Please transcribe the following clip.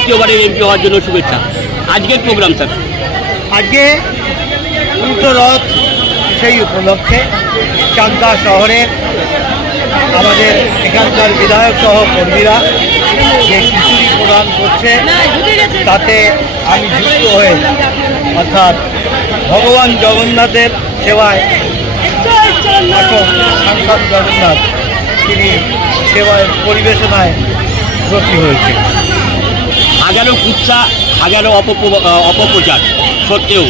দ্বিতীয়বারের এমপি হওয়ার জন্য শুভেচ্ছা। আজকের প্রোগ্রাম স্যার আজকে রথ, সেই উপলক্ষে চান্দা শহরের আমাদের এখানকার বিধায়ক সহ কর্মীরা যে খিচুড়ি প্রদান করছে, তাতে আমি যুক্ত হয়ে, অর্থাৎ ভগবান জগন্নাথের সেবায় সাংসদ জগন্নাথ, তিনি সেবায় পরিবেশনায় ব্রতী হয়েছে হাজারো কুৎসা হাজারো অপপ্র- অপপ্রচার সত্ত্বেও।